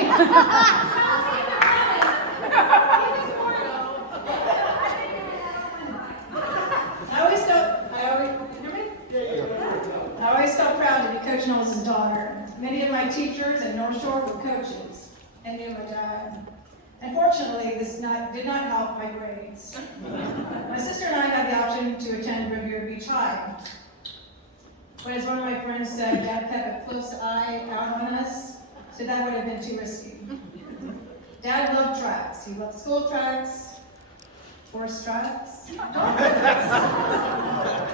I always felt proud to be Coach Knowles' daughter. Many of my teachers at North Shore were coaches and knew my dad. Unfortunately, this did not help my grades. My sister and I had the option to attend Riviera Beach High. But as one of my friends said, Dad kept a close eye out on us, so that would have been too risky. Dad loved tracks. He loved school tracks, horse tracks, dog tracks.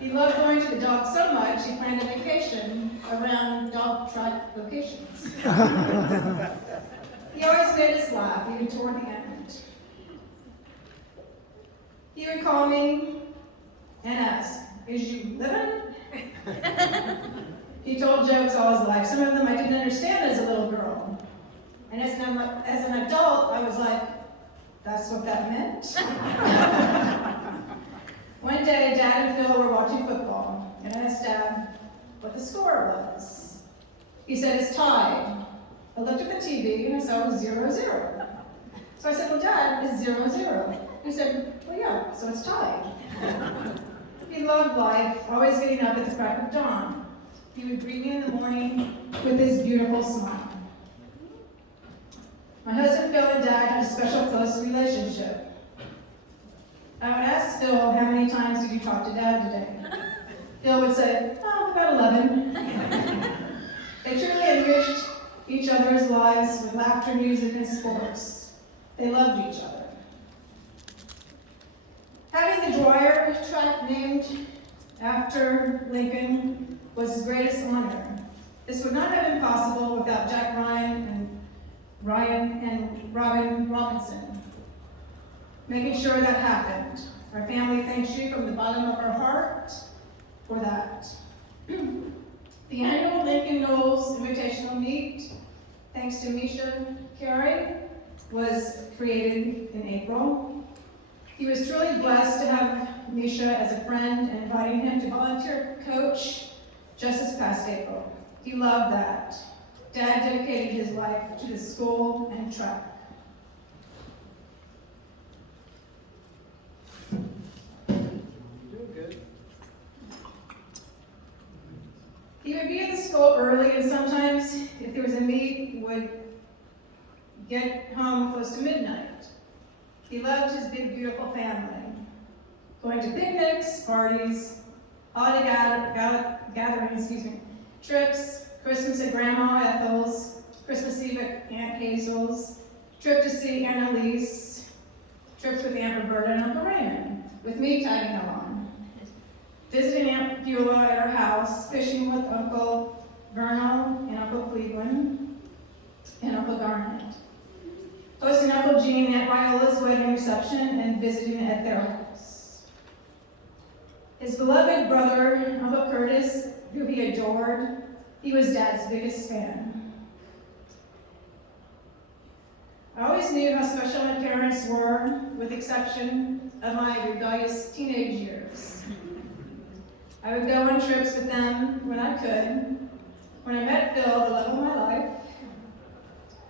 He loved going to the dog so much, he planned a vacation around dog track locations. He always made us laugh, even toward the end. He would call me and ask, "Is you living?" He told jokes all his life. Some of them I didn't understand as a little girl. And as an adult, I was like, that's what that meant? One day, Dad and Phil were watching football, and I asked Dad what the score was. He said, "It's tied." I looked at the TV, and I saw it was 0-0. So I said, "Well, Dad, it's 0-0. He said, "Well, yeah, so it's tied." He loved life, always getting up at the crack of dawn. He would greet me in the morning with his beautiful smile. My husband Phil and Dad had a special close relationship. I would ask Phil, "How many times did you talk to Dad today?" Phil would say, "Oh, about 11. They truly enriched each other's lives with laughter, music, and sports. They loved each other. Having the Dwyer track named after Lincoln was his greatest honor. This would not have been possible without Jack Ryan and Robin Robinson, making sure that happened. Our family thanks you from the bottom of our heart for that. The annual Lincoln Knowles Invitational Meet, thanks to Misha Carey, was created in April. He was truly blessed to have Misha as a friend and inviting him to volunteer coach just this past April. He loved that. Dad dedicated his life to the school and track. He would be at the school early, and sometimes, if there was a meet, would get home close to midnight. He loved his big, beautiful family, going to picnics, parties, holiday gatherings, trips, Christmas at Grandma Ethel's, Christmas Eve at Aunt Hazel's, trip to see Annalise, trips with Aunt Roberta and Uncle Raymond, with me tagging along. Visiting Aunt Beulah at her house, fishing with Uncle Vernal and Uncle Cleveland and Uncle Garnet. Hosting Uncle Gene at Viola's wedding reception and visiting at their house. His beloved brother, Uncle Curtis, who he adored, he was Dad's biggest fan. I always knew how special my parents were, with the exception of my rebellious teenage years. I would go on trips with them when I could. When I met Phil, the love of my life,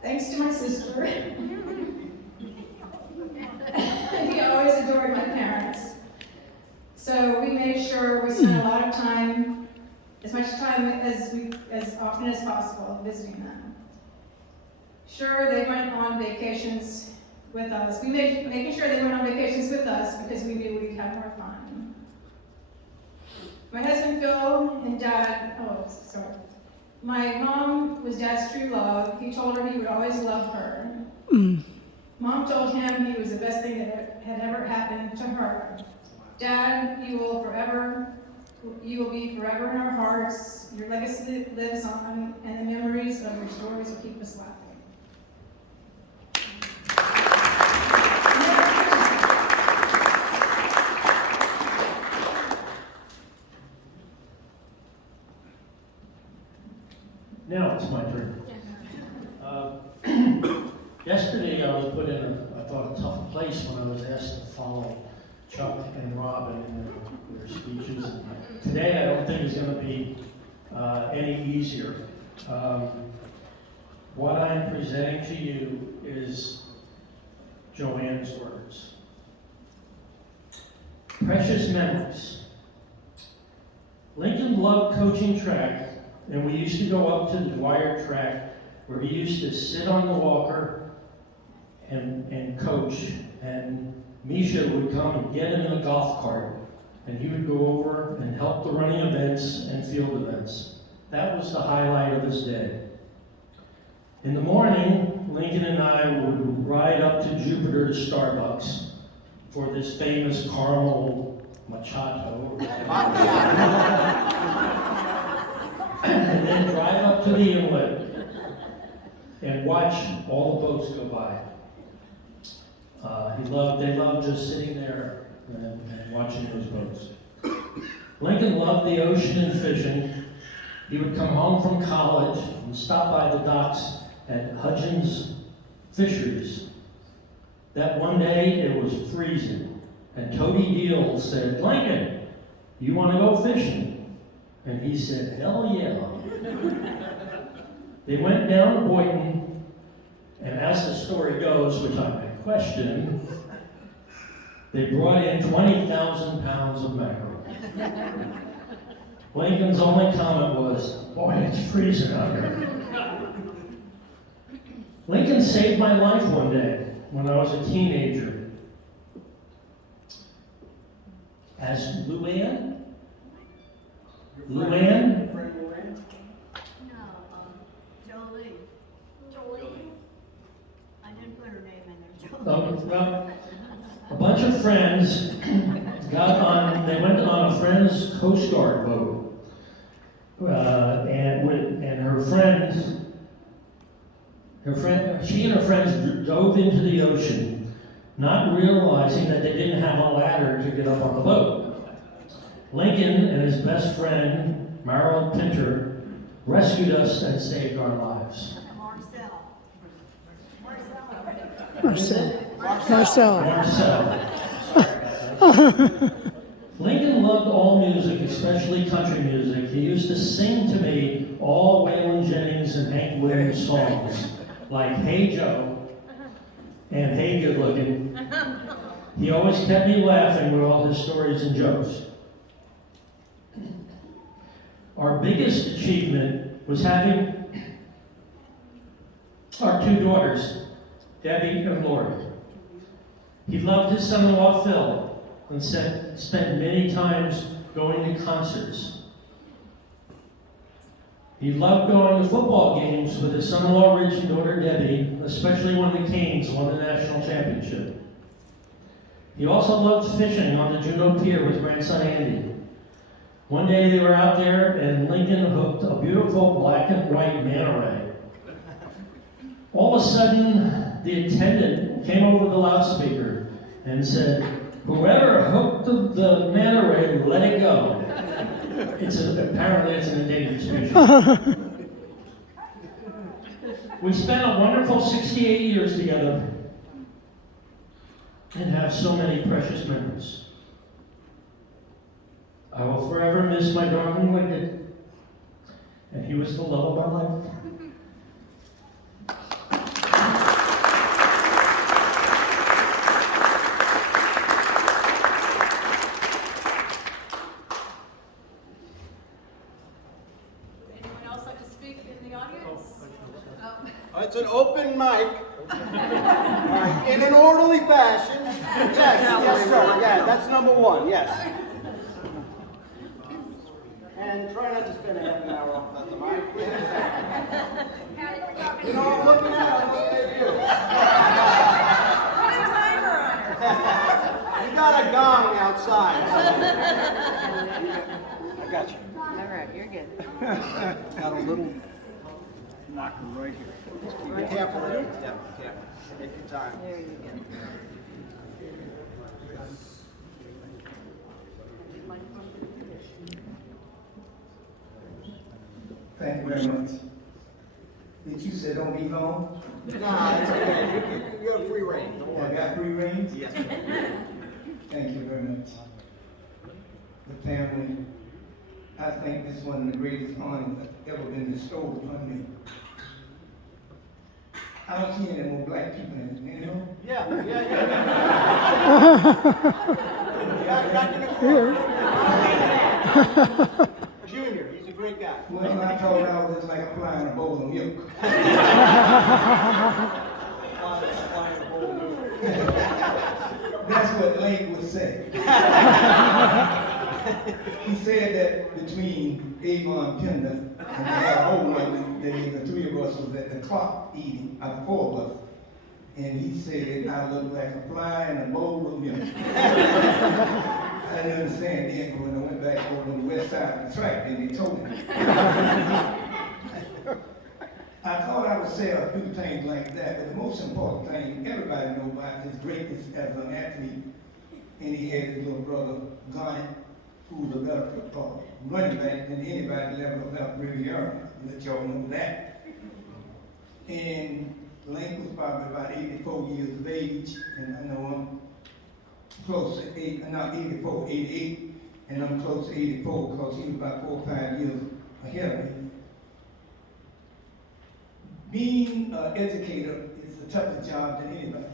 thanks to my sister, he always adored my parents. So we made sure we spent a lot of time, as much time as often as possible, visiting them. Sure, they went on vacations with us. Making sure they went on vacations with us because we knew we'd have more fun. My husband Phil and Dad, my mom was Dad's true love. He told her he would always love her. Mom told him he was the best thing that had ever happened to her. Dad, you will be forever in our hearts. Your legacy lives on, and the memories of your stories will keep us laughing. Now it's my turn. Yesterday I was put in a tough place when I was asked to follow Chuck and Robin in their speeches. Today I don't think it's going to be any easier. what I am presenting to you is Joanne's words. Precious memories. Lincoln loved coaching track, and we used to go up to the Dwyer track where he used to sit on the walker and coach, and Misha would come and get him in a golf cart, and he would go over and help the running events and field events. That was the highlight of his day. In the morning, Lincoln and I would ride up to Jupiter to Starbucks for this famous caramel macchiato. And then drive up to the inlet and watch all the boats go by. They loved just sitting there and watching those boats. Lincoln loved the ocean and fishing. He would come home from college and stop by the docks at Hudgens Fisheries. That one day it was freezing, and Toady Deal said, "Lincoln, you want to go fishing?" And he said, "Hell yeah." They went down to Boynton, and as the story goes, which I may question, they brought in 20,000 pounds of mackerel. Lincoln's only comment was, "Boy, it's freezing out here." Lincoln saved my life one day when I was a teenager. As Luann? Luann? No, Jolie. Jolie? I didn't put her name in there, Jolie. Well, a bunch of friends they went on a friend's Coast Guard boat. And she and her friends dove into the ocean, not realizing that they didn't have a ladder to get up on the boat. Lincoln and his best friend, Merrill Pinter, rescued us and saved our lives. Marcel. Lincoln loved all music, especially country music. He used to sing to me all Waylon Jennings and Hank Williams songs, like "Hey Joe" and "Hey Good Looking." He always kept me laughing with all his stories and jokes. Our biggest achievement was having our two daughters, Debbie and Lori. He loved his son-in-law Phil and spent many times going to concerts. He loved going to football games with his son-in-law Rich and daughter Debbie, especially when the Canes won the national championship. He also loved fishing on the Juneau Pier with grandson Andy. One day they were out there and Lincoln hooked a beautiful black and white manta ray. All of a sudden, the attendant came over the loudspeaker and said, "Whoever hooked the manta ray, let it go." Apparently it's an endangered species. We spent a wonderful 68 years together and have so many precious memories. I will forever miss my darling Lincoln, and he was the love of my life. It's an open mic, in an orderly fashion. Yes, sir. Yeah, that's number one. Yes. And try not to spend a half an hour off at the mic. You know, I'm looking at you. Put a timer on her. You got a gong outside. I got you. All right, you're good. Got a little knocker right here. Be careful there. Yeah, careful. Take your time. There you go. Thank you very much. Did you say don't be long? Nah, it's okay. You have free reign. Don't I worry. got free reign? Yes, sir. Thank you very much. The family, I think this is one of the greatest honors that ever been bestowed upon me. I don't see any more black people in it, you know? Yeah. Back in the corner. Junior, he's a great guy. Well, I told her I was just like applying a bowl of milk. That's what Lake would say. He said that between Avon Pender and our old one, the three of us was at the clock eating, the four of us. And he said, I look like a fly in a bowl of milk. I didn't understand then, but when I went back over on the west side of the track, then they told me. I thought I would say a few things like that, but the most important thing, everybody knows about his greatness as an athlete, and he had his little brother, Garnet, who was a better football running back than anybody ever left Riviera. Let y'all know that. And Link was probably about 84 years of age, and I know I'm close to 88, and I'm close to 84 because he was about 4 or 5 years ahead of me. Being an educator is the toughest job than anybody.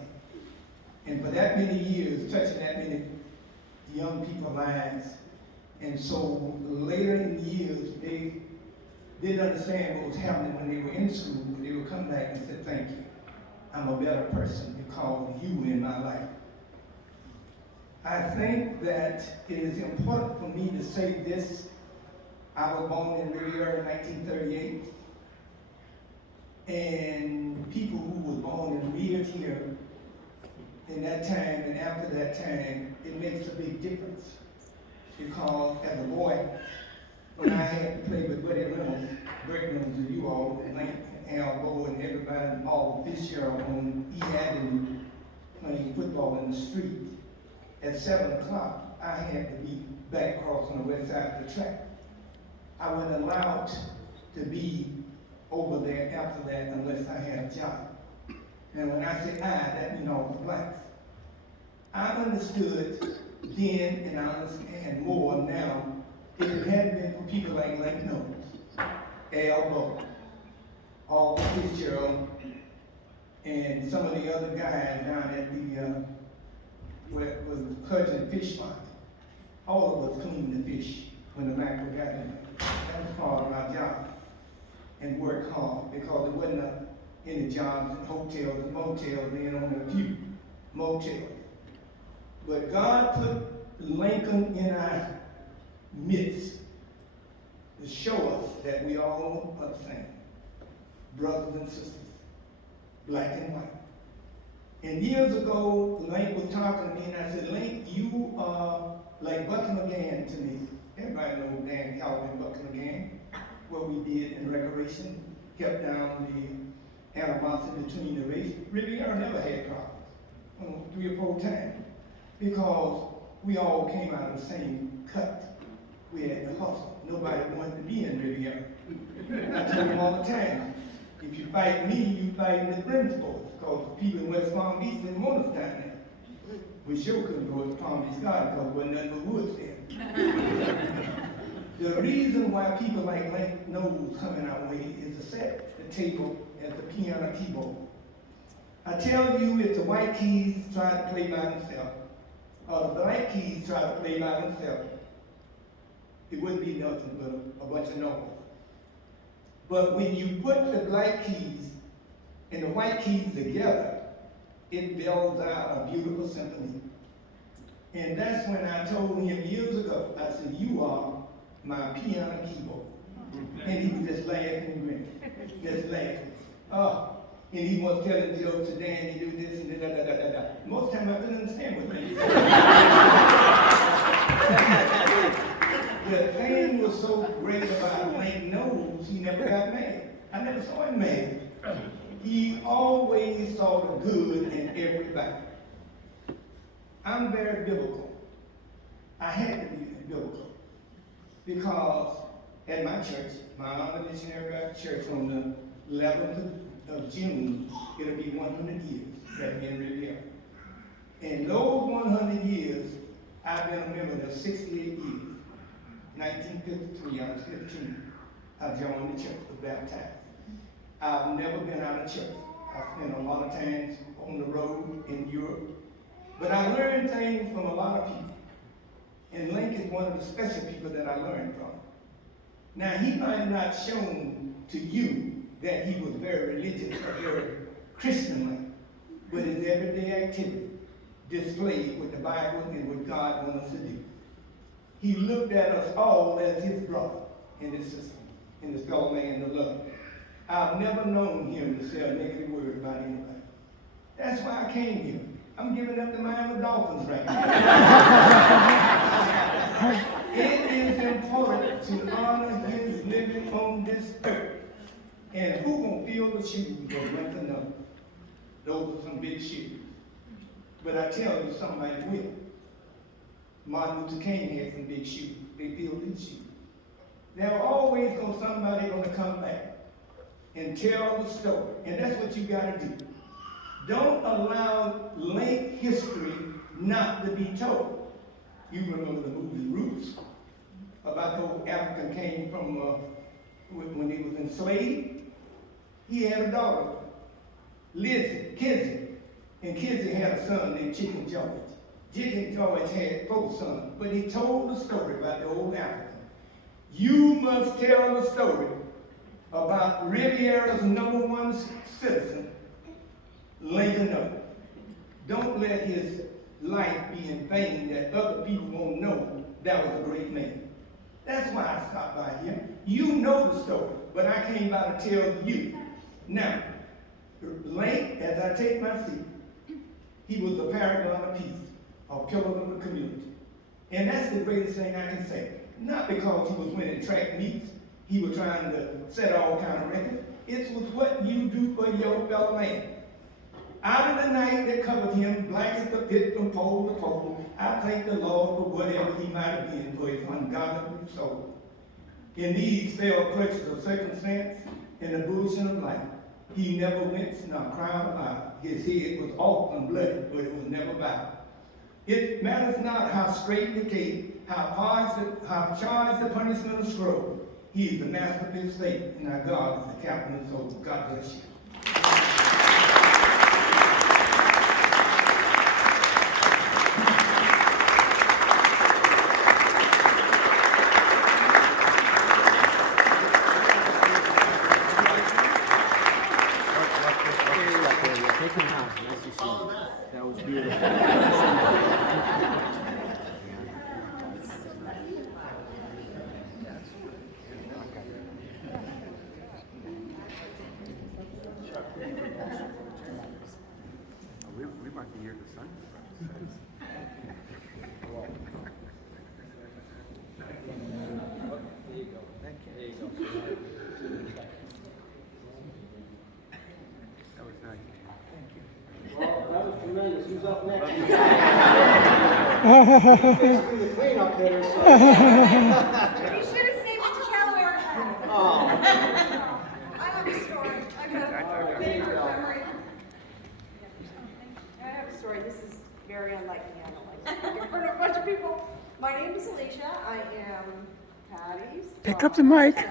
And for that many years, touching that many young people's lives, and so later in the years, they didn't understand what was happening when they were in school, but they would come back and say, thank you. I'm a better person because of you in my life. I think that it is important for me to say this. I was born in Riviera in 1938. And people who were born and reared here in that time and after that time, it makes a big difference. Because as a boy, when I had to play with Buddy Reynolds, Greg Reynolds and you all, and Al Bowe and everybody, and Paul Fitzgerald on E Avenue playing football in the street, at 7 o'clock, I had to be back across on the west side of the track. I wasn't allowed to be over there after that unless I had a job. And when I say I, that means all the blacks. I understood then, and I understand more now, if it hadn't been for people like Link Knowles, Al Bowe, Paul Fitzgerald, and some of the other guys down at the, where it was Cudgeon Fish Market. All of us cleaned the fish when the mackerel got in there. That was part of my job. And work hard because there wasn't any jobs in hotels and motels, then only a few motels. But God put Lincoln in our midst to show us that we all are the same, brothers and sisters, black and white. And years ago, Link was talking to me, and I said, Link, you are like Bucky McGann to me. Everybody knows Dan Calvin, Bucky McGann. What we did in recreation, kept down the animosity between the race. Riviera never had problems, 3 or 4 times, because we all came out of the same cut. We had to hustle. Nobody wanted to be in Riviera. I tell them all the time, if you fight me, you fight in the Brimsports, because people in West Palm Beach didn't want us down there. We sure couldn't go to Palm Beach Garden because there wasn't nothing but woods there. The reason why people like Link Knowles coming our way is to set the table at the piano keyboard. I tell you, if the white keys try to play by themselves, or the black keys try to play by themselves, it wouldn't be nothing but a bunch of noise. But when you put the black keys and the white keys together, it builds out a beautiful symphony. And that's when I told him years ago, I said, you are my piano keyboard. And he was just laughing and grinning, just laughing. Oh, and he was telling jokes to Dan, he do this and da da da da da. Most time I couldn't understand what he said. The thing was so great about Link Knowles, he never got mad. I never saw him mad. He always saw the good in everybody. I'm very biblical. I had to be biblical. Because at my church, my Honor Missionary Baptist Church, on the 11th of June, it'll be 100 years that we in Riviera. In those 100 years, I've been a member of 68 years. 1953, I was 15. I joined the church, was baptized. I've never been out of church. I spent a lot of time on the road in Europe. But I learned things from a lot of people. And Link is one of the special people that I learned from. Now, he might not shown to you that he was very religious or very Christian-like, but his everyday activity displayed what the Bible and what God wants us to do. He looked at us all as his brother and his sister, and his fellow man of love. I've never known him to say a negative word about anybody. That's why I came here. I'm giving up the Miami Dolphins right now. It is important to honor his living on this earth. And who gonna fill the shoes of Lincoln up? Those are some big shoes. But I tell you, somebody will. Martin Luther King had some big shoes. They filled these shoes. There's always somebody gonna come back and tell the story. And that's what you gotta do. Don't allow late history not to be told. You remember the movie Roots, about the old African came from when he was enslaved. He had a daughter, Kizzy, and Kizzy had a son named Chicken George. Chicken George had 4 sons, but he told the story about the old African. You must tell the story about Riviera's #1 citizen, Lincoln Oak. Don't let his life be in vain that other people won't know that was a great man. That's why I stopped by here. You know the story, but I came by to tell you. Now, Link, as I take my seat, he was a paragon of peace, a pillar of the community. And that's the greatest thing I can say. Not because he was winning track meets, he was trying to set all kind of records. It was what you do for your fellow man. Out of the night that covered him, black as the pit from pole to pole, I thank the Lord for whatever he might have been for his ungodly soul. In these fair clutches of circumstance, in the bullshit of life, he never winced nor cried aloud. His head was often bloody, but it was never bowed. It matters not how straight the gate, how charged the punishment of scroll. He is the master of his fate, and our God is the captain of soul. God bless you. That was beautiful. We might be here to sign this. There you go. Thank you. There you go. That was nice. Thank you. Well, that was tremendous. Who's up next? Basically the cleanup there, so. You should have saved it to Keller. Oh. I have a story. I have a favorite memory. I have a story. This is very unlike me. I don't like to speak in front of a bunch of people. My name is Alicia. I am Patty's Pick up the mic. So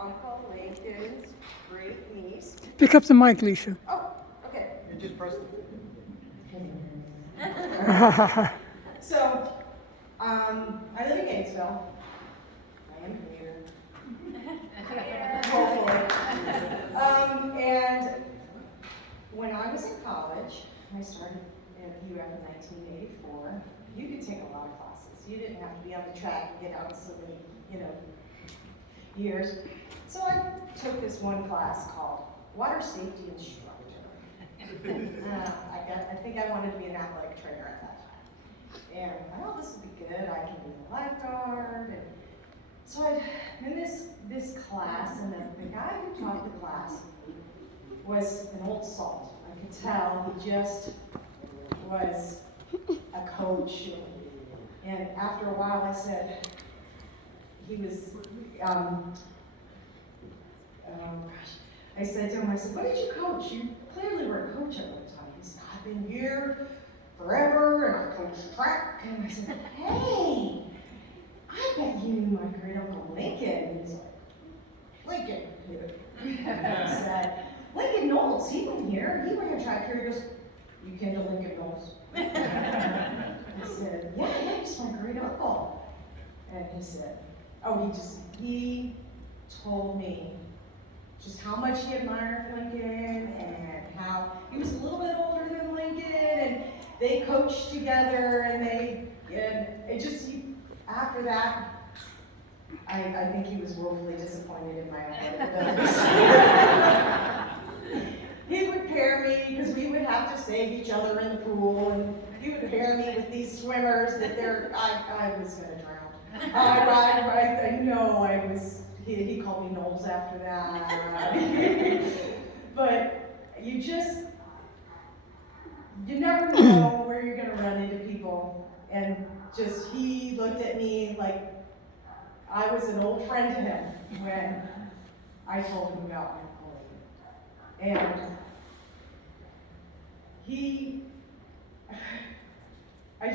Uncle Lincoln's great niece. Pick up the mic, Leisha. Oh, okay. You just pressed it. So, I live in Gainesville. I am here. Hopefully. And when I was in college, I started at UF in 1984. You could take a lot of classes. You didn't have to be on the track and get out so many, years. So I took this one class called Water Safety Instructor. I think I wanted to be an athletic trainer at that time. And I thought this would be good. I can be a lifeguard. And so I'm in this class, and the guy who taught the class was an old salt. I could tell he just was a coach. And after a while, I said, he was, I said to him, I said, what did you coach? You clearly were a coach at one time. He said, I've been here forever, and I coached track. And I said, hey, I bet you knew my great uncle Lincoln. He was like, Lincoln? I said, Lincoln Knowles, he went here, he ran track here. He goes, you came to Lincoln Knowles? I said, yeah, he's my great uncle. And he said, oh, he told me just how much he admired Lincoln and how he was a little bit older than Lincoln and they coached together and after that, I think he was woefully disappointed in my athletic abilities. He would pair me, because we would have to save each other in the pool, and he would pair me with these swimmers that I was gonna drown. I know I was, he called me Knowles after that. But you never know where you're gonna run into people. And he looked at me like I was an old friend to him when I told him about my calling. And I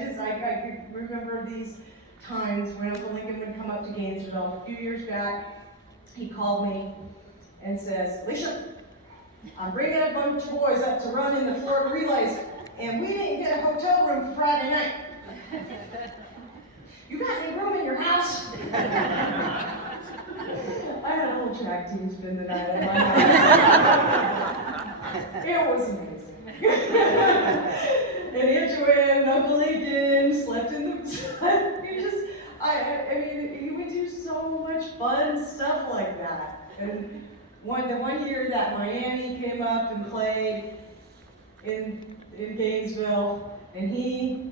could remember these times when Uncle Lincoln would come up to Gainesville. A few years back, he called me and says, Alicia, I'm bringing a bunch of boys up to run in the Florida relays, and we didn't get a hotel room for Friday night. You got any room in your house? I had a whole track team spend the night at my house. It was amazing. And Aunt Joanne and Uncle Lincoln slept in the sun. You would do so much fun stuff like that. And the one year that Miami came up and played in Gainesville, and he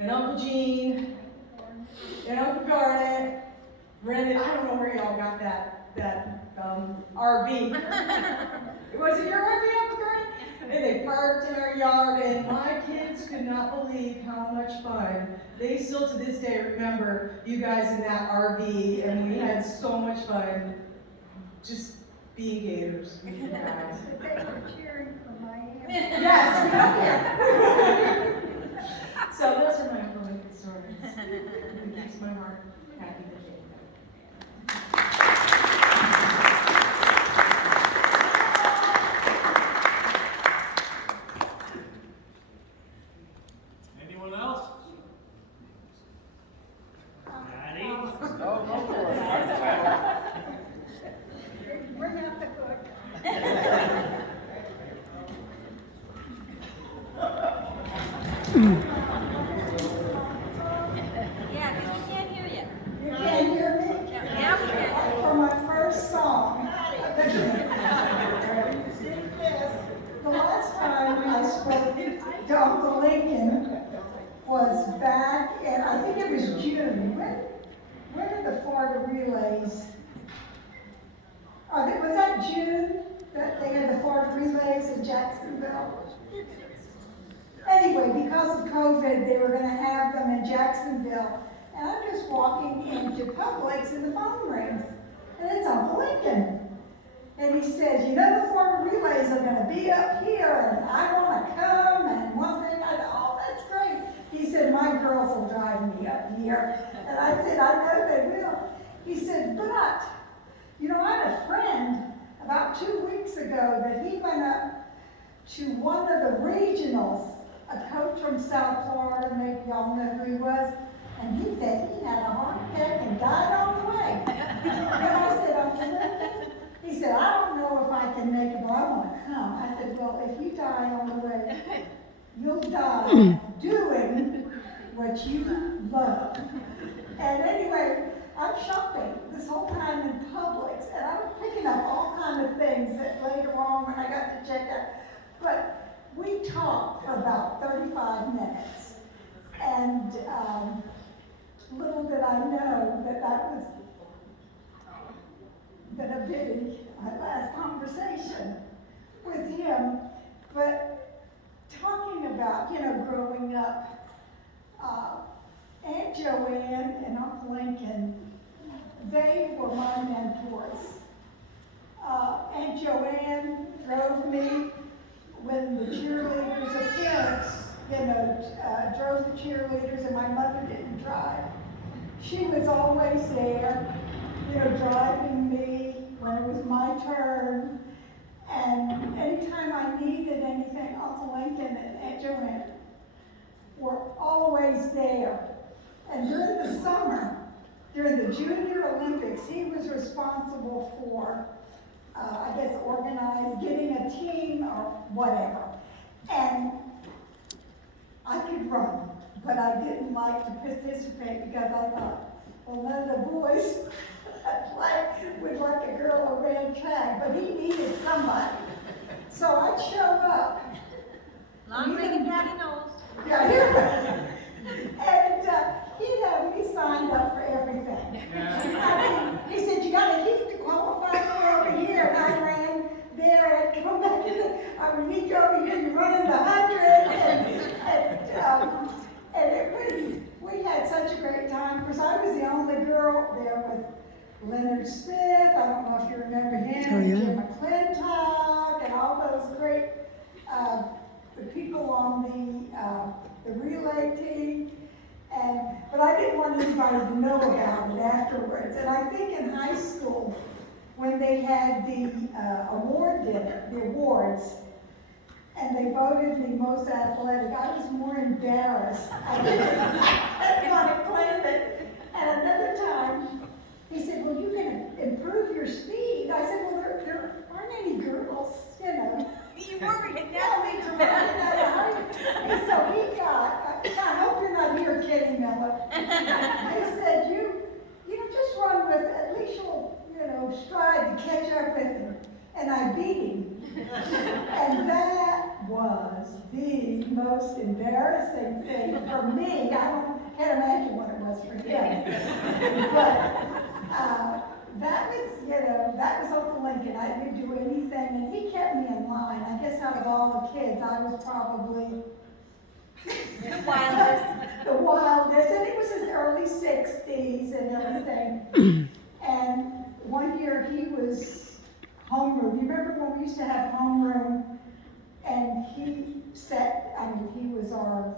and Uncle Gene and Uncle Garnet rented, I don't know where y'all got that RV. Was it your RV, Uncle Garnet? And they parked in our yard, and my kids could not believe how much fun. They still to this day remember you guys in that RV, and we had so much fun just being Gators with you guys. They were cheering for Miami. Yes, we don't care. So those are my Lincoln stories. It makes my heart happy to think of. Anyone else? Patty? Bring out the cook. Yeah, 'cause we can't hear you. You can't hear me? Now we can. For my first song. The last time I spoke to Uncle Lincoln was back in, I think it was June. When did the Florida relays? Was that June that they had the Florida relays in Jacksonville? Anyway, because of COVID, they were going to have them in Jacksonville. And I'm just walking into Publix and the phone rings. And it's Uncle Lincoln. And he says, you know, the Florida relays are going to be up here, and I want to come. And one thing, I said, oh, that's great. He said, my girls will drive me up here. And I said, I know they will. He said, but, you know, I had a friend about 2 weeks ago that he went up to one of the regionals, a coach from South Florida, maybe y'all know who he was, and he said he had a heart attack and died on the way. And I said, Uncle Lincoln? He said, I don't know if I can make it, but I want to come. I said, well, if you die on the way, you'll die doing what you love. And anyway, I'm shopping this whole time in Publix, and I was picking up all kinds of things that later on when I got to check out. But we talked for about 35 minutes, and little did I know that was been a big last conversation with him. But talking about, you know, growing up, Aunt Joanne and Uncle Lincoln, they were my mentors. Aunt Joanne drove me when the cheerleaders' appearance, you know, drove the cheerleaders, and my mother didn't drive. She was always there, you know, driving me when it was my turn. And anytime I needed anything, Uncle Lincoln and Aunt Joanne were always there. And during the summer, during the Junior Olympics, he was responsible for, I guess, getting a team or whatever. And I could run, but I didn't like to participate because I thought, well, none of the boys would like a girl who ran track, but he needed somebody. So I'd show up. Long leg and daddy knows. Yeah, and he'd have me signed up for everything. I mean, he said, you got a heat to qualify for over here, and I ran there and come back and said, I would meet you over here, you're running the 100, and we had such a great time, because I was the only girl there with Leonard Smith, I don't know if you remember him, Oh, yeah. Jim McClintock, and all those great the people on the relay team, but I didn't want anybody to know about it afterwards. And I think in high school, when they had the award dinner, the awards, and they voted me most athletic, I was more embarrassed. I didn't want to claim it. And another time, he said, well, you can improve your speed. I said, well, there aren't any girls, you know. You worried at Yeah, me too. And so he got, I hope you're not here kidding, Miller. He said, you just run with, at least you'll, stride to catch up with him. And I beat him. And that was the most embarrassing thing for me. I can't imagine what it was for him. But that was Uncle Lincoln. I would do anything, and he kept me in line. I guess out of all the kids, I was probably The wildest. the wildest, and it was his early 60s and everything. And one year he was homeroom. You remember when we used to have homeroom? And he was our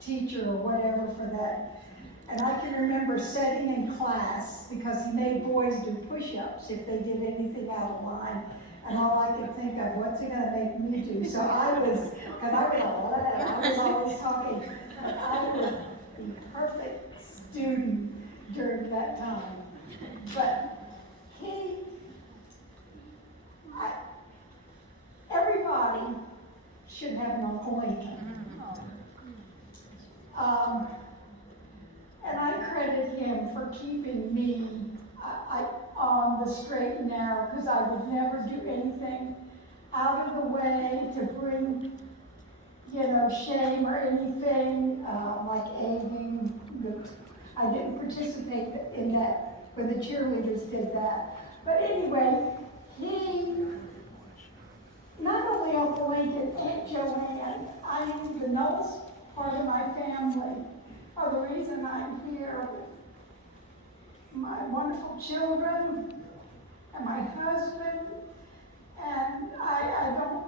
teacher or whatever for that. And I can remember sitting in class because he made boys do push-ups if they did anything out of line. And all I could think of, what's he gonna make me do? So I was always talking. I was the perfect student during that time. But everybody should have an Uncle Lincoln. And I credit him for keeping me on the straight and narrow, because I would never do anything out of the way to bring, shame or anything, like egging. I didn't participate in that, but the cheerleaders did that. But anyway, not only Uncle Lincoln, Aunt Joanne, I am the newest part of my family, are the reason I'm here with my wonderful children and my husband. And I don't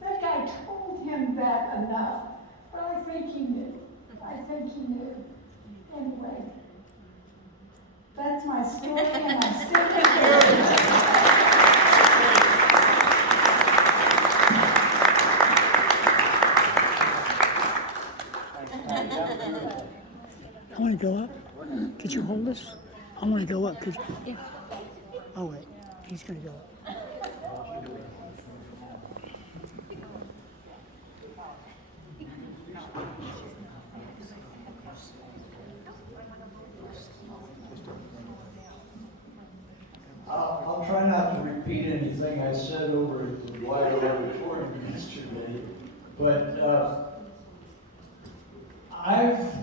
think I told him that enough, but I think he knew. Anyway, that's my story, and I'm sticking here. I want to go up. Could you hold this? I want to go up. Could you? Yeah. Oh, wait. He's going to go up. I'll try not to repeat anything I said over at the wide auditorium yesterday, but I've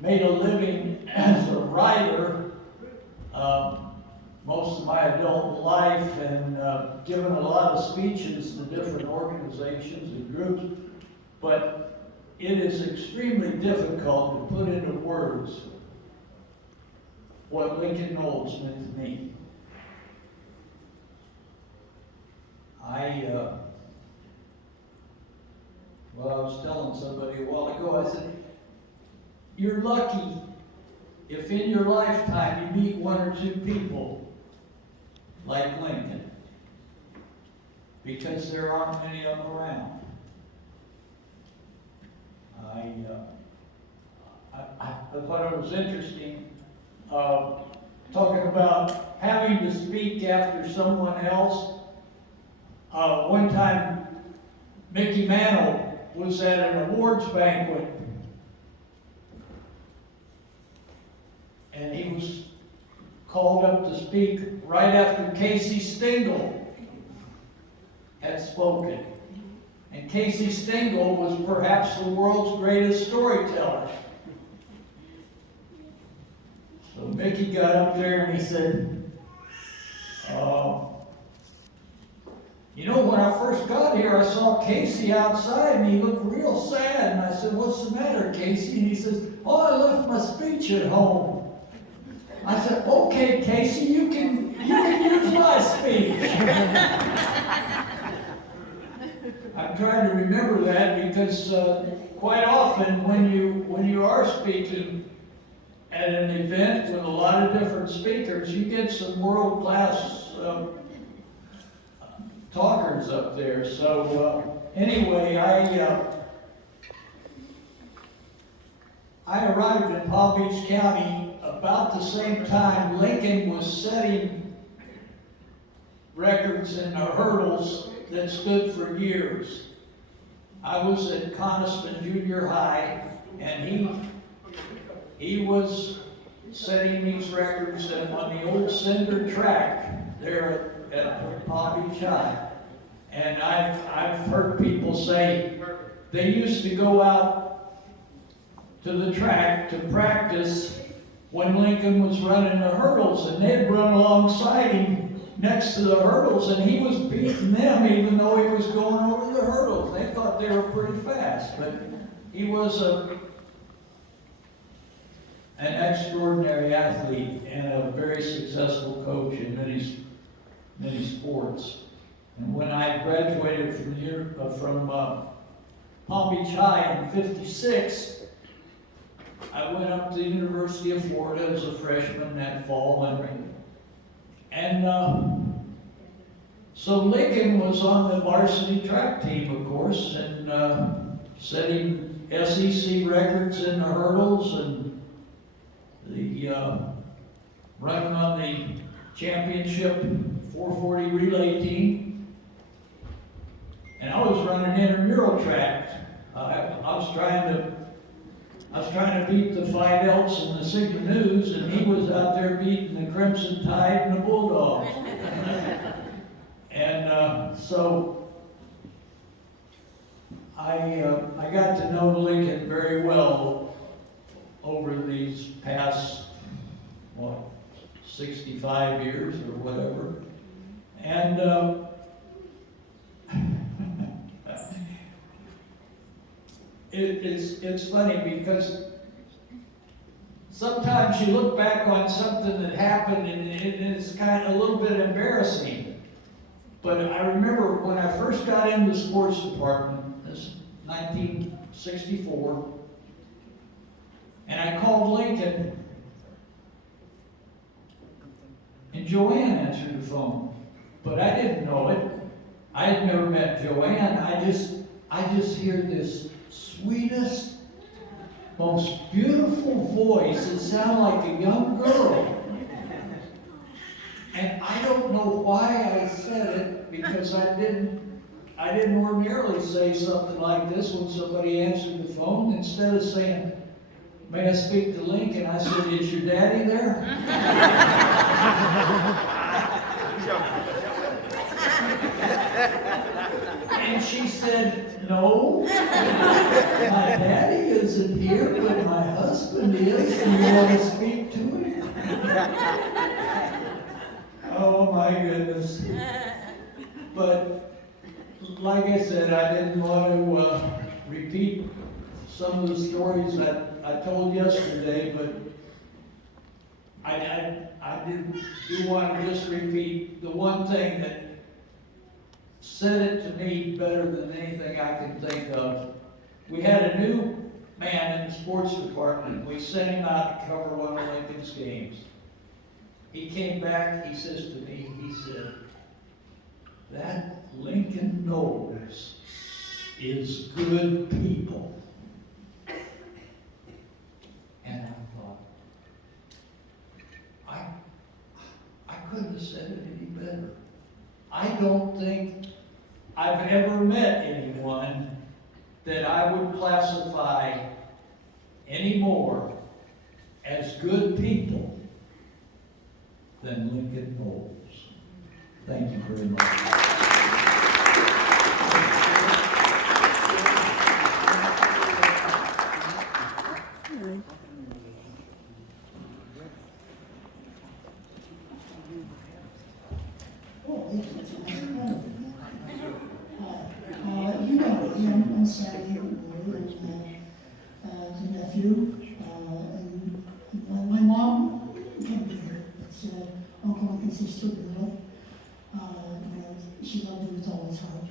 made a living as a writer most of my adult life, and given a lot of speeches to different organizations and groups, but it is extremely difficult to put into words what Lincoln Knowles meant to me. I was telling somebody a while ago, I said, you're lucky if in your lifetime you meet one or two people like Lincoln. because there aren't many of them around. I thought it was interesting, talking about having to speak after someone else. One time, Mickey Mantle was at an awards banquet, and he was called up to speak right after Casey Stengel had spoken. And Casey Stengel was perhaps the world's greatest storyteller. So Mickey got up there and he said, you know, when I first got here, I saw Casey outside and he looked real sad. And I said, what's the matter, Casey? And he says, oh, I left my speech at home. I said, okay, Casey, you can use my speech. I'm trying to remember that because quite often when you are speaking at an event with a lot of different speakers, you get some world-class talkers up there. So anyway, I arrived in Palm Beach County about the same time Lincoln was setting records in the hurdles that stood for years. I was at Coniston Junior High, and he was setting these records on the old cinder track there at Palm Beach High. And I've heard people say they used to go out to the track to practice when Lincoln was running the hurdles, and they'd run alongside him next to the hurdles, and he was beating them even though he was going over the hurdles. They thought they were pretty fast, but he was an extraordinary athlete and a very successful coach in many sports. And when I graduated from Palm Beach High in '56, I went up to the University of Florida as a freshman that fall, and so Lincoln was on the varsity track team, of course, and setting SEC records in the hurdles and the running on the championship 440 relay team. And I was running intramural track. I was trying to beat the Five Elks and the Sigma News, and he was out there beating the Crimson Tide and the Bulldogs. And so I got to know Lincoln very well over these past, 65 years or whatever. And it's funny because sometimes you look back on something that happened and it's kind of a little bit embarrassing. But I remember when I first got into the sports department, this is 1964, and I called Lincoln, and Joanne answered the phone. But I didn't know it. I had never met Joanne. I just hear this sweetest, most beautiful voice. It sounded like a young girl. And I don't know why I said it, because I didn't ordinarily say something like this when somebody answered the phone. Instead of saying, may I speak to Lincoln, I said, is your daddy there? And she said, no, my daddy isn't here, but my husband is, and you want to speak to him? Oh my goodness. But like I said, I didn't want to repeat some of the stories that I told yesterday, but I do want to just repeat the one thing that said it to me better than anything I can think of. We had a new man in the sports department. We sent him out to cover one of Lincoln's games. He came back, he says to me, he said, "That Lincoln Knowles is good people. And I thought, I couldn't have said it any better. I don't think I've ever met anyone that I would classify anymore as good people than Lincoln Knowles. Thank you very much. You know him and Sam Moree and the nephew. And my mom can't be here. It's Uncle Lincoln's sister, Bill. She loved him with all his heart. We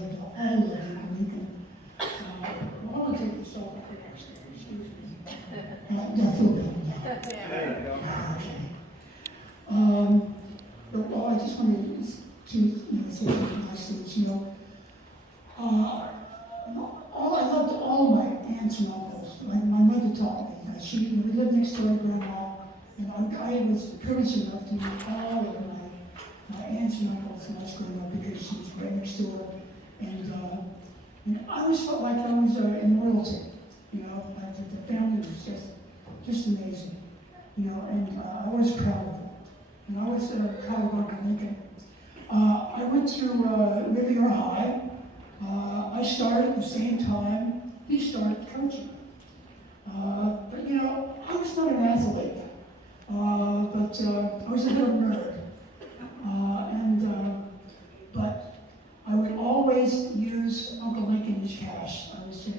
lived all over Lincoln. I want to take this off up here upstairs. Excuse me. No, feel better now. There you go. Okay. But I just wanted to say something nicely. I loved all my aunts and uncles. My mother taught me. We lived next door to Grandma, and I was privileged enough to meet all of my aunts and uncles when I was growing up because she was right next door. And I always felt like I was in royalty. Like the family was just amazing. And I was proud of them. And I was proud of Uncle Lincoln. I went to Riviera High. I started at the same time he started coaching. But I was not an athlete. But I was a little nerd. But I would always use Uncle Lincoln as cash. I would say,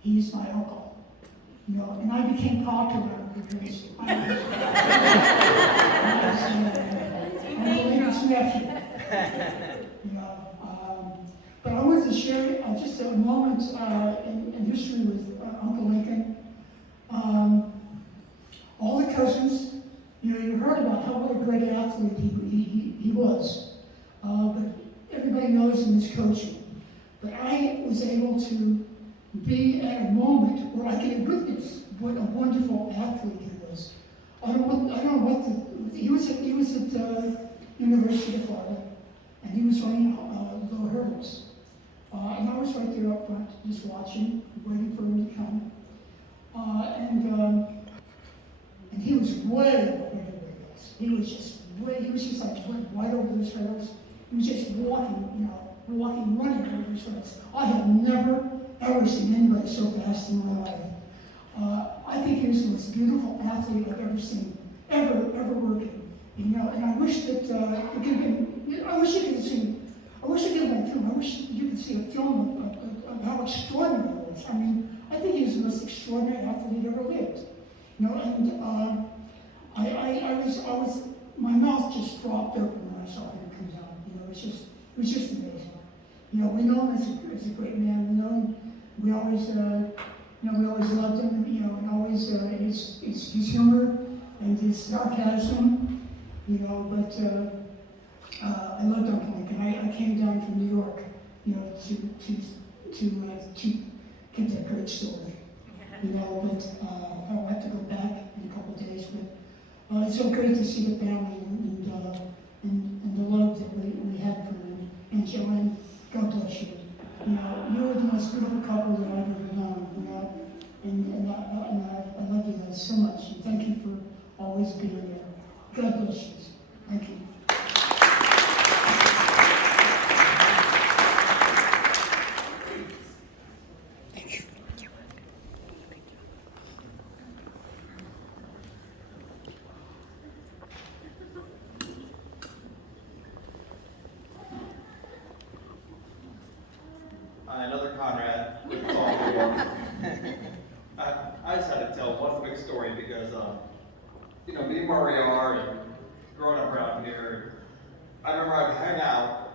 he's my uncle. And I became popular because I was Uncle Lincoln's nephew. But I wanted to share just a moment in history with Uncle Lincoln. All the cousins, you heard about what a great athlete he was. But everybody knows him as coaching. But I was able to be at a moment where I could witness what a wonderful athlete he was. I don't know what he was at University of Florida, and he was running low hurdles. And I was right there up front, just watching, waiting for him to come. And he was way above everybody else. He was just like went right over those hurdles. He was just running over those hurdles. I have never, ever seen anybody so fast in my life. I think he was the most beautiful athlete I've ever seen, ever working. And I wish that I wish you could see. I wish you could have a film. I wish you could see a film of how extraordinary he was. I mean, I think he was the most extraordinary athlete ever lived. My mouth just dropped open when I saw him come down. It was just amazing. We know him as a great man. We always loved him. And always his humor and his sarcasm. But I loved Uncle Lincoln. I came down from New York, to get that great story. But I'll have to go back in a couple of days. But it's so great to see the family and the love that we had for him. And Joanne, God bless you. You're the most beautiful couple that I've ever known. And I love you guys so much. And thank you for always being there. God bless you. Thank you. Another Conrad. It's all good. I just had to tell one quick story because, me and Murray and growing up around here, I remember I'd hang out.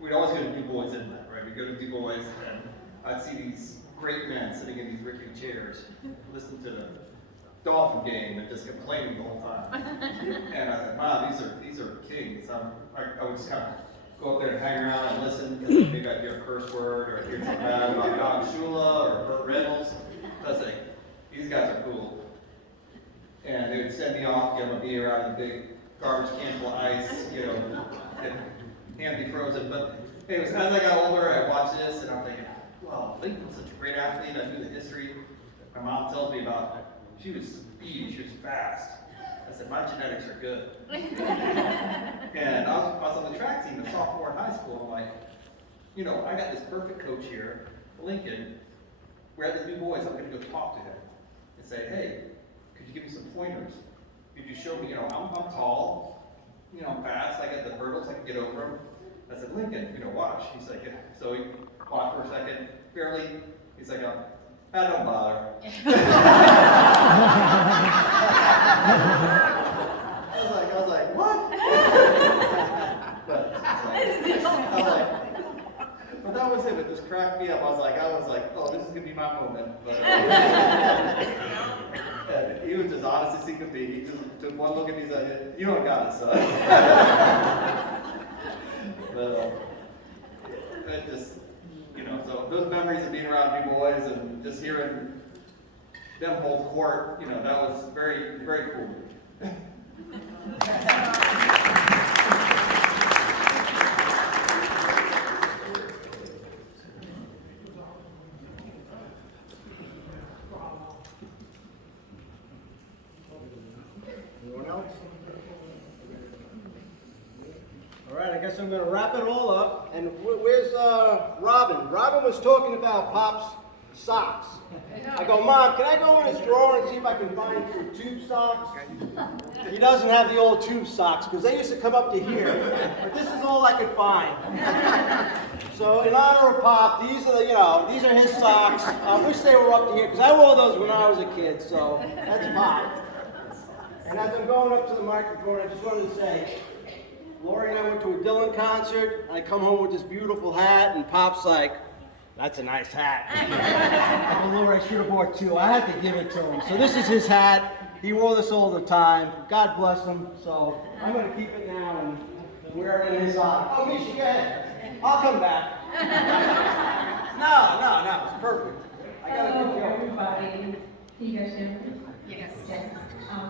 We'd always go to Du Bois Inlet, right? We'd go to Du Bois and I'd see these great men sitting in these rickety chairs, listen to Dolphin game and just complaining the whole time. And I said, wow, these are kings. I would just kind of go up there and hang around and listen, because maybe I'd hear a curse word, or I'd hear something bad about Don Shula or Burt Reynolds. I was like, these guys are cool. And they would send me off, get them a beer out of the big garbage can full of ice, you know, and be frozen. But anyways, as I got older, I watched this, and I'm thinking, well, Lincoln was such a great athlete. I knew the history. My mom tells me about, she was speedy, she was fast. I said, my genetics are good. And I was on the track team, a sophomore in high school. I'm like, you know, I got this perfect coach here, Lincoln. We're at the New Boys, I'm gonna go talk to him and say, hey, could you give me some pointers? Could you show me, you know, I'm tall, you know, I'm fast, I got the hurdles, I can get over them. I said, Lincoln, you know, watch. He's like, yeah. So he walked for a second, barely, he's like, don't bother. I was like, what? But that was it. It just cracked me up. I was like, oh, this is gonna be my moment. But and he was as honest as he could be. He just took one look at me and said, you don't got it, son. But it just, you know, so those memories of being around you boys and just hearing them hold court, you know, that was very, very cool. Anyone else? All right, I guess I'm going to wrap it all up. And where's Robin? Robin was talking about Pop's socks. I go, Mom, can I go in his drawer and see if I can find some tube socks? He doesn't have the old tube socks because they used to come up to here. But this is all I could find. So in honor of Pop, these are his socks. I wish they were up to here because I wore those when I was a kid. So that's Pop. And as I'm going up to the microphone, I just wanted to say, Lori and I went to a Dylan concert. I come home with this beautiful hat, and Pop's like, that's a nice hat. I go, Lori, I should have bought two. I had to give it to him. So this is his hat. He wore this all the time. God bless him. So I'm going to keep it now and wear it in his honor. Oh, Misha, go ahead. I'll come back. No, it's perfect. I got a good Hello, joke. everybody. Can you guys hear me? Yes.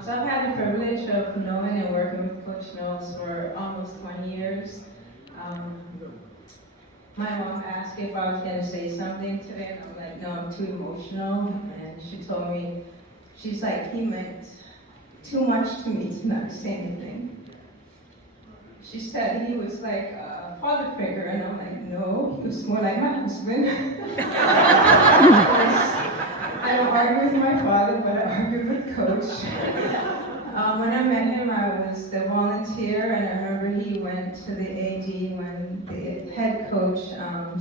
So I've had the privilege of knowing and working with Coach Knowles for almost 20 years. My mom asked if I was going to say something today, and I'm like, no, I'm too emotional. And she told me, she's like, he meant too much to me to not say anything. She said he was like a father figure, and I'm like, no, he was more like my husband. I don't argue with my father, but I argue with Coach. When I met him, I was the volunteer, and I remember he went to the AD when the head coach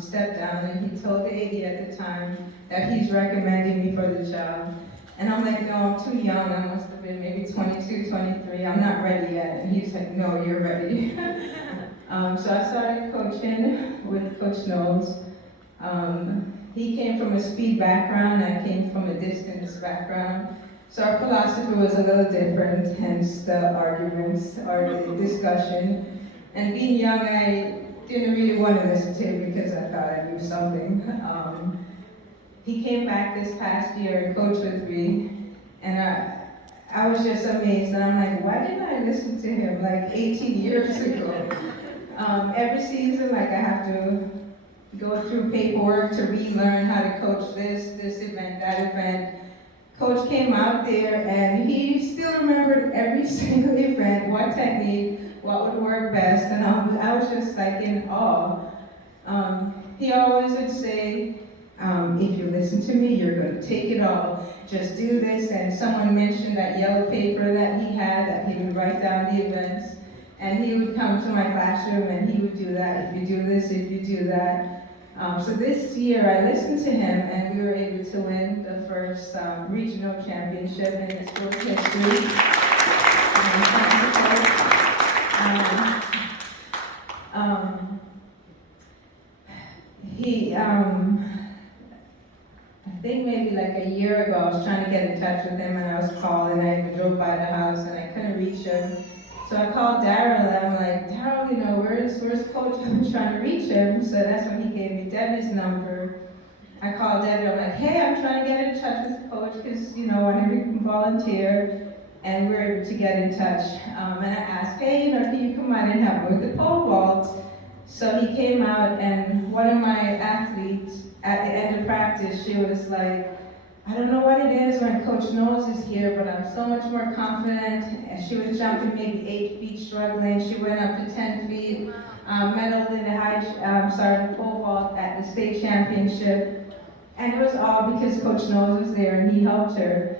stepped down, and he told the AD at the time that he's recommending me for the job. And I'm like, no, I'm too young. I must have been maybe 22, 23. I'm not ready yet. And he's like, no, you're ready. So I started coaching with Coach Knowles. He came from a speed background, I came from a distance background. So our philosophy was a little different, hence the arguments or the discussion. And being young, I didn't really want to listen to it because I thought I knew something. He came back this past year and coached with me, and I was just amazed. And I'm like, why didn't I listen to him like 18 years ago? Every season, like I have to go through paperwork to relearn how to coach this event, that event. Coach came out there and he still remembered every single event, what technique, what would work best, and I was just like in awe. He always would say, if you listen to me, you're going to take it all. Just do this, and someone mentioned that yellow paper that he had, that he would write down the events, and he would come to my classroom and he would do that, if you do this, if you do that. So this year I listened to him and we were able to win the first regional championship in the school's history. think maybe like a year ago, I was trying to get in touch with him and I was calling, I even drove by the house and I couldn't reach him. So I called Daryl and I'm like, Daryl, you know, where's Coach? I've been trying to reach him. So that's when he gave me Debbie's number. I called Debbie, I'm like, hey, I'm trying to get in touch with Coach because, you know, I never can volunteer. And we were able to get in touch. And I asked, hey, you know, can you come out and help me with the pole vault? So he came out and one of my athletes, at the end of practice, she was like, I don't know what it is when Coach Knowles is here, but I'm so much more confident. And she was jumping maybe 8 feet struggling. She went up to 10 feet, medaled in the pole vault at the state championship. And it was all because Coach Knowles was there and he helped her.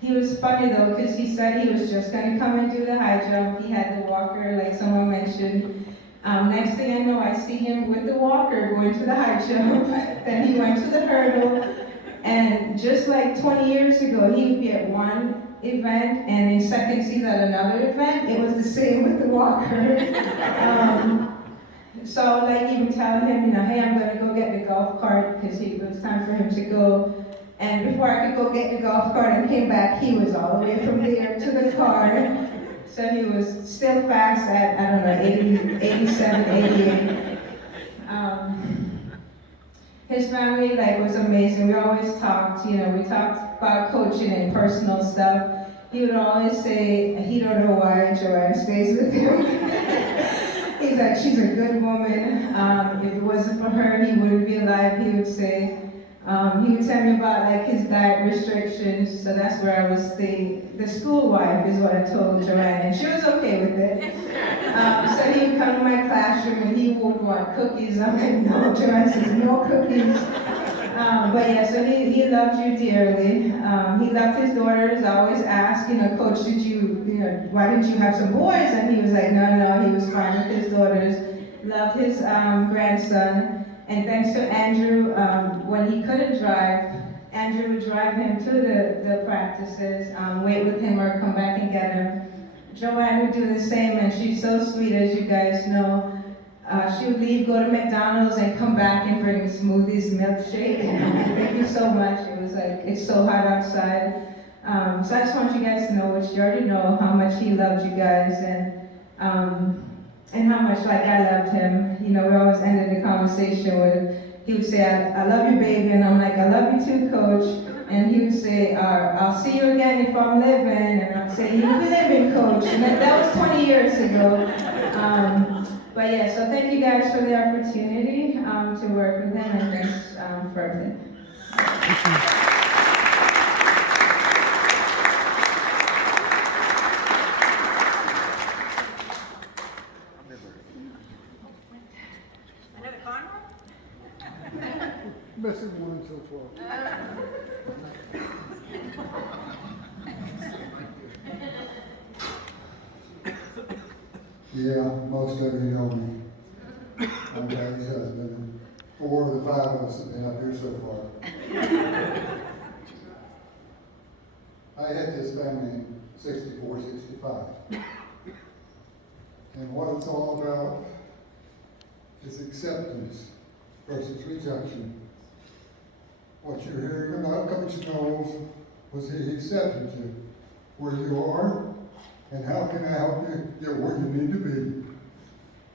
He was funny though, because he said he was just gonna come and do the high jump. He had the walker, like someone mentioned. Next thing I know, I see him with the walker going to the high jump. Then he went to the hurdle. And just like 20 years ago, he would be at one event, and in seconds he's at another event. It was the same with the walker. So like even telling him, you know, hey, I'm gonna go get the golf cart, because it was time for him to go. And before I could go get the golf cart and came back, he was all the way from there to the car. So he was still fast at, I don't know, 80, 87, 88. His family was amazing. We always talked, you know, we talked about coaching and personal stuff. He would always say he don't know why Joanne stays with him. He's like, she's a good woman. If it wasn't for her, he wouldn't be alive, he would say. He would tell me about his diet restrictions, so that's where I was the school wife is what I told Joanne, and she was okay with it. So he would come to my classroom and he would want cookies. I'm like, no, Joanne says no cookies. But yeah, so he loved you dearly. He loved his daughters. I always asked, you know, Coach, why didn't you have some boys? And he was like, no, he was fine with his daughters. Loved his grandson. And thanks to Andrew, when he couldn't drive, Andrew would drive him to the practices, wait with him or come back and get him. Joanne would do the same, and she's so sweet, as you guys know. She would leave, go to McDonald's, and come back and bring smoothies, milkshake. Thank you so much. It was it's so hot outside. So I just want you guys to know, which you already know, how much he loved you guys, and how much I loved him. You know, we always ended the conversation with, he would say, I love you, baby, and I'm like, I love you too, Coach. And he would say, I'll see you again if I'm living, and I'd say, you'll be living, Coach. And that was 20 years ago. But yeah, so thank you guys for the opportunity to work with him, and thanks for everything. Another Conroe? Messing 1 until 12. Yeah, most of you know me. I'm Gary's husband, and 4 of the 5 of us have been up here so far. I had this family in 64, 65. And what it's all about is acceptance versus rejection. What you're hearing about Coach Knowles was he accepted you where you are, and how can I help you get where you need to be.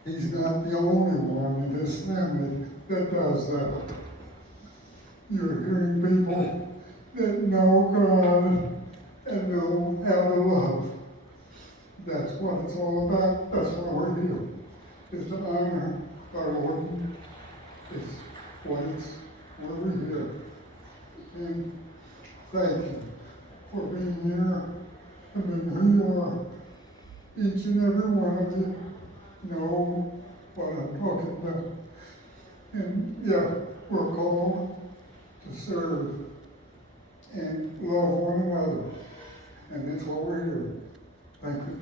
He's not the only one in this family that does that. You're hearing people that know God and know how to love. That's what it's all about. That's why we're here, is to honor our Lord. It's what it's why we're here. And thank you for being here and being who you are. Each and every one of you know what I'm talking about. And yeah, we're called to serve and love one another. And that's why we're here. Thank you.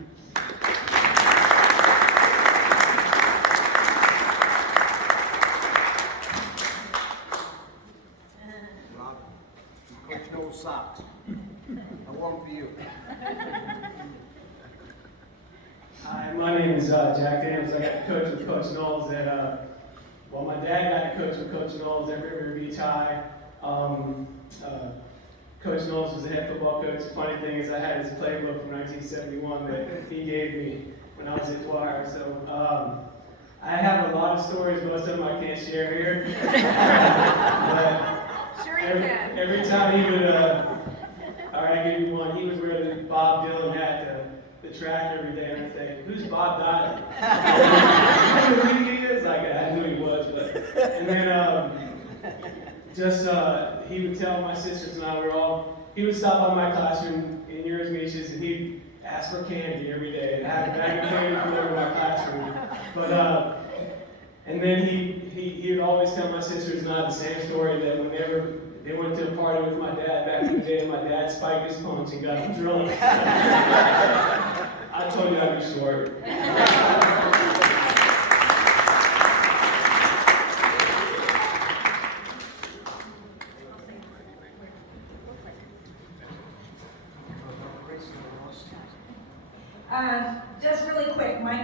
Rob, Coach Knowles socks. I wore them for you. Hi, my name is Jack Daniels. I got to coach with Coach Knowles at, my dad got to coach with Coach Knowles at River Beach High. Coach Knowles was the head football coach. The funny thing is I had his playbook from 1971 that he gave me when I was at choir. So I have a lot of stories. Most of them I can't share here. But Sure you can. every time he would, all right, I give you one. He would wear the Bob Dylan hat to the track every day, and I'd say, "Who's Bob Dylan?" You know who he is? Like I knew he was, but and then he would tell my sisters and I, he would stop by my classroom in yours, Misha's, and he'd ask for candy every day, and I had a bag of candy for them in my classroom. But and then he would always tell my sisters and I the same story, that whenever they went to a party with my dad back in the day, and my dad spiked his punch and got him drunk. I told you I'd be short. Just really quick, my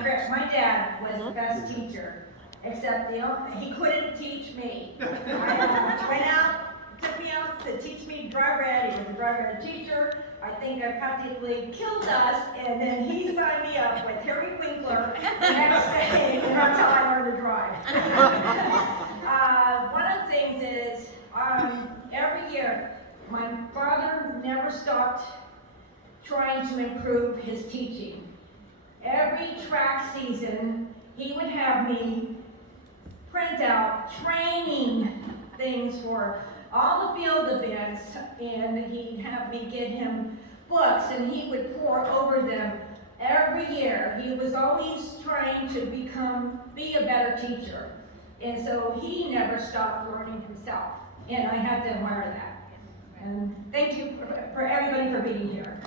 dad was the best teacher, except he couldn't teach me. Took me out to teach me to drive red. He was a drive red teacher. I think I practically killed us, and then he signed me up with Harry Winkler the next day, and that's how I learned to drive. One of the things is, every year, my brother never stopped trying to improve his teaching. Every track season, he would have me print out training things for all the field events, and he'd have me get him books, and he would pour over them every year. He was always trying to be a better teacher, and so he never stopped learning himself, and I had to admire that. And thank you for everybody for being here.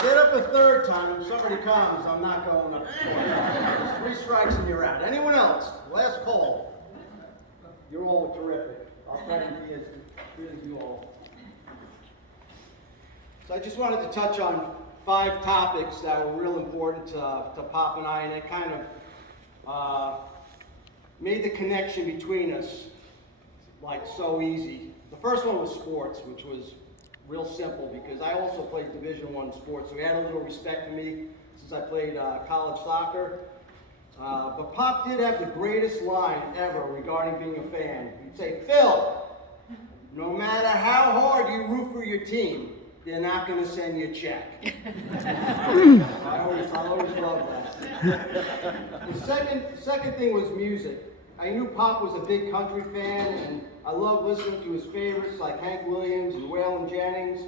Get up a third time, if somebody comes, I'm not going up twice. 3 strikes and you're out. Anyone else? Last call. You're all terrific. I'll try to be as good as you all. So I just wanted to touch on 5 topics that were real important to Pop and I, and it kind of made the connection between us like so easy. The first one was sports, which was real simple because I also played Division I sports, so he had a little respect for me since I played college soccer. But Pop did have the greatest line ever regarding being a fan. He'd say, "Phil, no matter how hard you root for your team, they're not going to send you a check." I always loved that. The second thing was music. I knew Pop was a big country fan, and I loved listening to his favorites like Hank Williams and Waylon Jennings.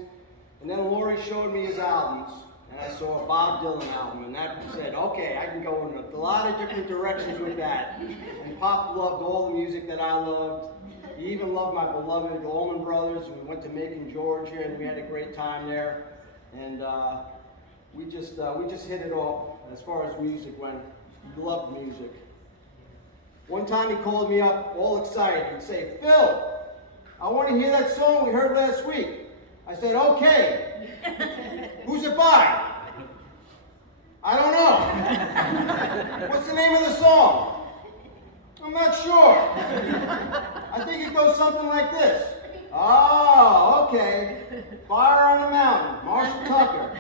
And then Laurie showed me his albums, and I saw a Bob Dylan album, and that said, okay, I can go in a lot of different directions with that. And Pop loved all the music that I loved. He even loved my beloved Allman Brothers. We went to Macon, Georgia, and we had a great time there. And we just hit it off as far as music went. He loved music. One time he called me up all excited. He'd say, "Phil, I want to hear that song we heard last week." I said, "Okay. Who's it by?" "I don't know." "What's the name of the song?" "I'm not sure. I think it goes something like this." "Oh, okay. Fire on the Mountain, Marshall Tucker."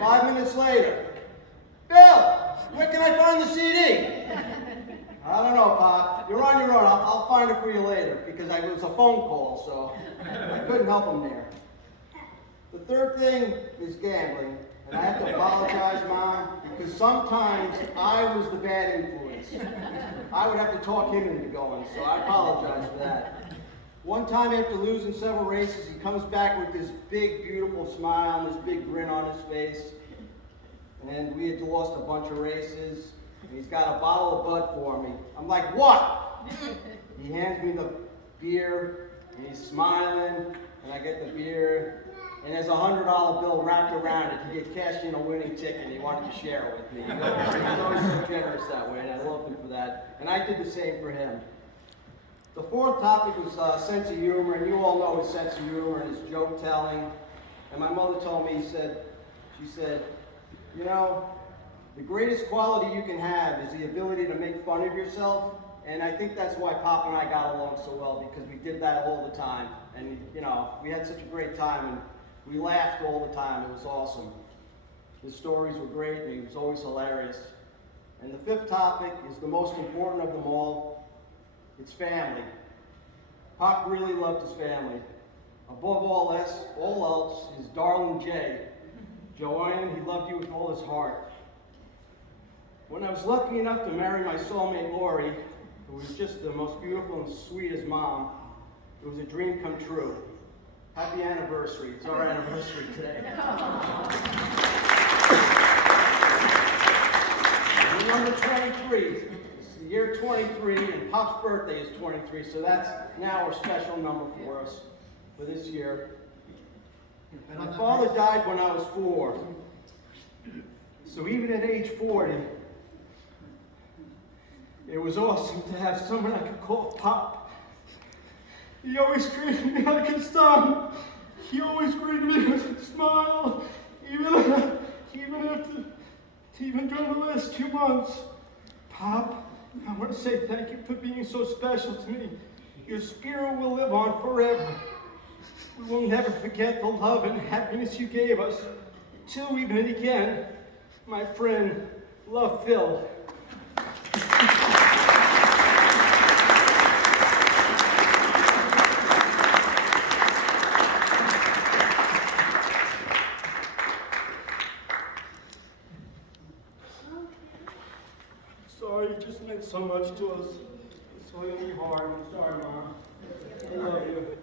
5 minutes later, "Phil, where can I find the CD?" "I don't know, Pop. You're on your own. I'll find it for you later," because it was a phone call, so I couldn't help him there. The third thing is gambling, and I have to apologize, Mom, because sometimes I was the bad influence. I would have to talk him into going, so I apologize for that. One time after losing several races, he comes back with this big, beautiful smile and this big grin on his face. And we had lost a bunch of races. And he's got a bottle of Bud for me. I'm like, "What?" He hands me the beer, and he's smiling, and I get the beer, and there's a $100 bill wrapped around it. He had cashed in a winning ticket, and he wanted to share it with me. He was always so generous that way, and I loved him for that. And I did the same for him. The fourth topic was sense of humor, and you all know his sense of humor and his joke telling. And my mother told me, she said, "You know, The greatest quality you can have is the ability to make fun of yourself, and I think that's why Pop and I got along so well, because we did that all the time. And, you know, we had such a great time, and we laughed all the time. It was awesome. His stories were great, and he was always hilarious. And the fifth topic is the most important of them all. It's family. Pop really loved his family. Above all else, his darling Jay. Joanne, he loved you with all his heart. When I was lucky enough to marry my soulmate Lori, who was just the most beautiful and sweetest mom, it was a dream come true. Happy anniversary. It's our anniversary today. We're number 23. It's the year 23, and Pop's birthday is 23, so that's now a special number for us for this year. My father died when I was 4. So even at age 40, it was awesome to have someone I could call Pop. He always treated me like his son. He always greeted me with a smile, even during the last 2 months. Pop, I want to say thank you for being so special to me. Your spirit will live on forever. We will never forget the love and happiness you gave us. Till we meet again, my friend, love, Phil. Sorry, it just meant so much to us. It's going to be hard. I'm sorry, Mom. I love you.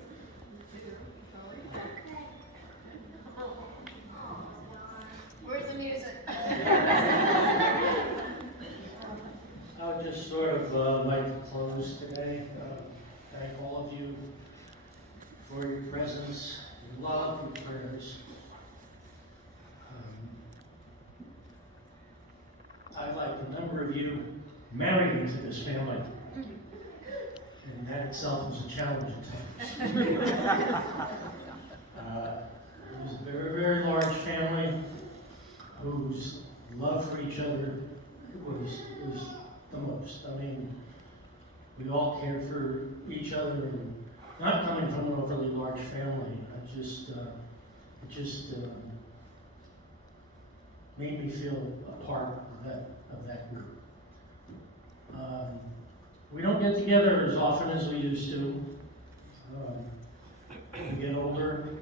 Where's the music? I would just sort of like to close today. Thank all of you for your presence, your love, your prayers. I'd like a number of you married into this family. And that itself is a challenge at times. It was a very, very large family whose love for each other was the most. I mean, we all cared for each other, and not coming from an overly large family, it just made me feel a part of that group. We don't get together as often as we used to. We get older,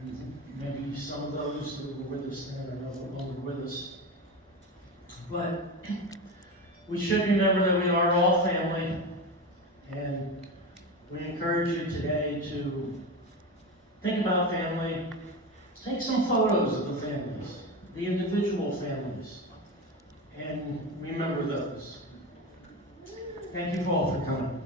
and maybe some of those that were with us then are no longer with us. But we should remember that we are all family, and we encourage you today to think about family. Take some photos of the families, the individual families, and remember those. Thank you all for coming.